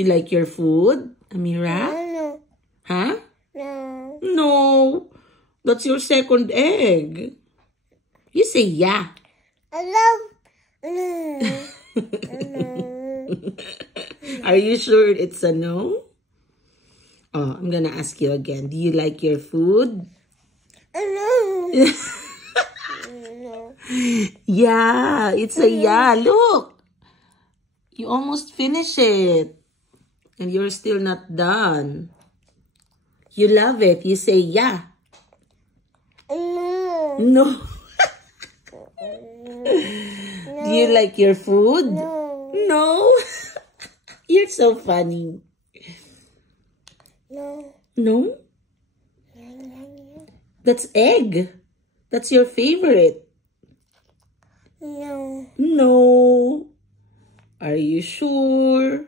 You like your food, Amira? No. Huh? No. No. That's your second egg. You say yeah. I love. No. Are you sure it's a no? Oh, I'm gonna ask you again. Do you like your food? No. No. Yeah, it's a yeah. Look. You almost finished it. And you're still not done. You love it. You say yeah. No. No. Do you like your food? No. No. You're so funny. No. No? That's egg. That's your favorite. No. No. Are you sure?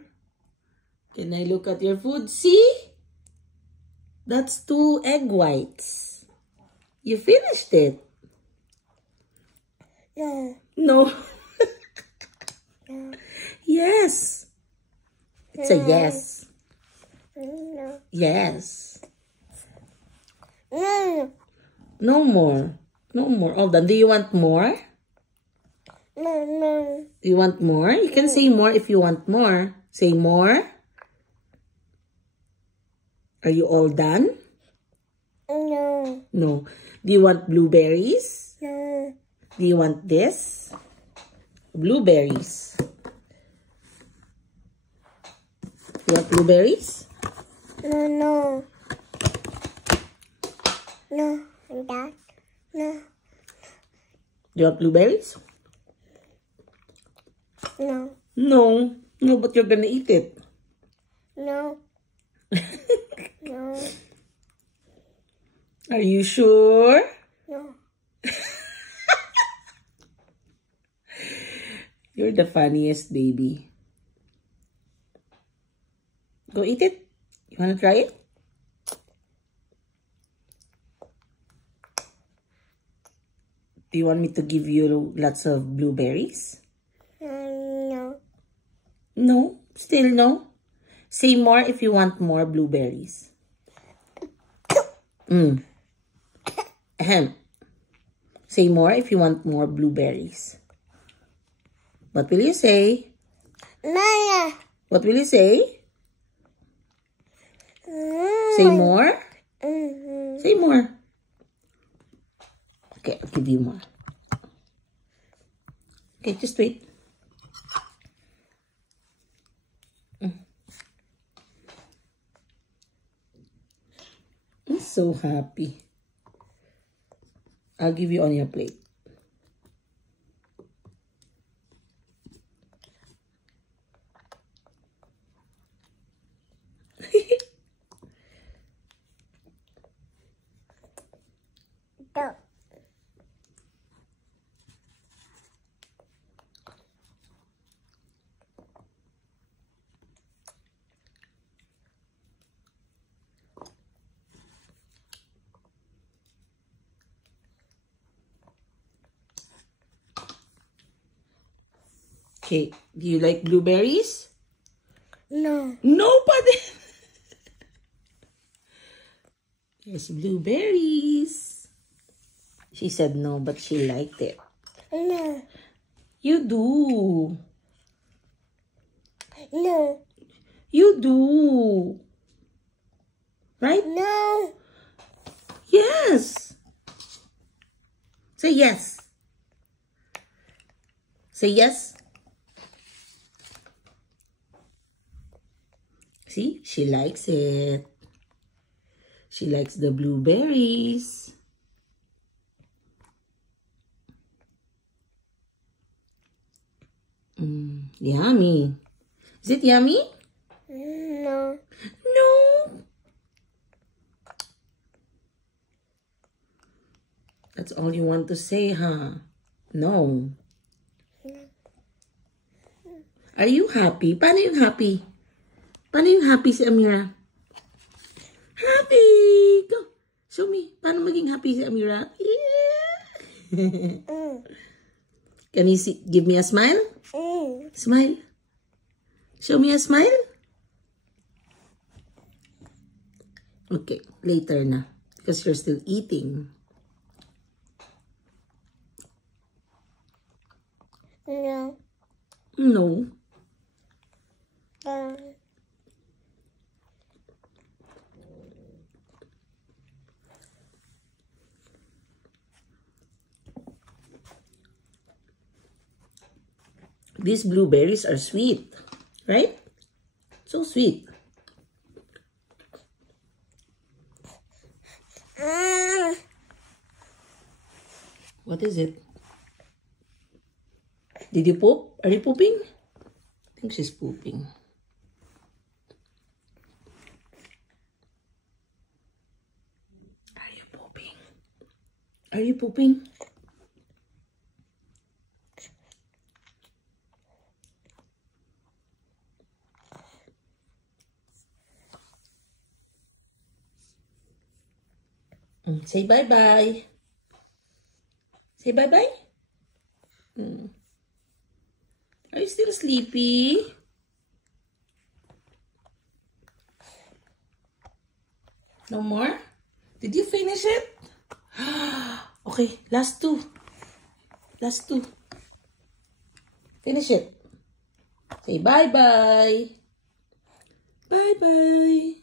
Can I look at your food? See? That's 2 egg whites. You finished it. No. No. No. Yes. It's a yes. No. Yes. No. No more. No more. All done. Do you want more? No. No. Do you want more? You can say more if you want more. Say more. Are you all done? No. No. Do you want blueberries? No. Do you want this? Blueberries. You want blueberries? No. No. No. That. No. Do you want blueberries? No. No. No, but you're gonna eat it. No. No. Are you sure? No. You're the funniest baby. Go eat it. You wanna try it? Do you want me to give you lots of blueberries? No. No? Still no? Say more if you want more blueberries. Ahem. Say more if you want more blueberries. What will you say? Maya. What will you say? Say more? Say more. Okay, I'll give you more. Okay, just wait. I'm so happy. I'll give you on your plate. Go. Okay, do you like blueberries? No. Nobody. There's blueberries. She said no, but she liked it. No. You do. No. You do. Right? No. Yes. Say yes. Say yes. See, she likes it. She likes the blueberries. Yummy. Is it yummy? No. No. That's all you want to say, huh? No. Are you happy? Paano yung happy? Paano yung happy si Amira? Happy! Go! Show me. Paano maging happy si Amira? Yeah. Can you see? Give me a smile? Smile. Show me a smile. Okay, later na. Because you're still eating. No. No. These blueberries are sweet, right? So sweet. What is it? Did you poop? Are you pooping? I think she's pooping. Are you pooping? Are you pooping? Say bye-bye. Say bye-bye. Are you still sleepy? No more? Did you finish it? Okay, last two. Last two. Finish it. Say bye-bye. Bye-bye.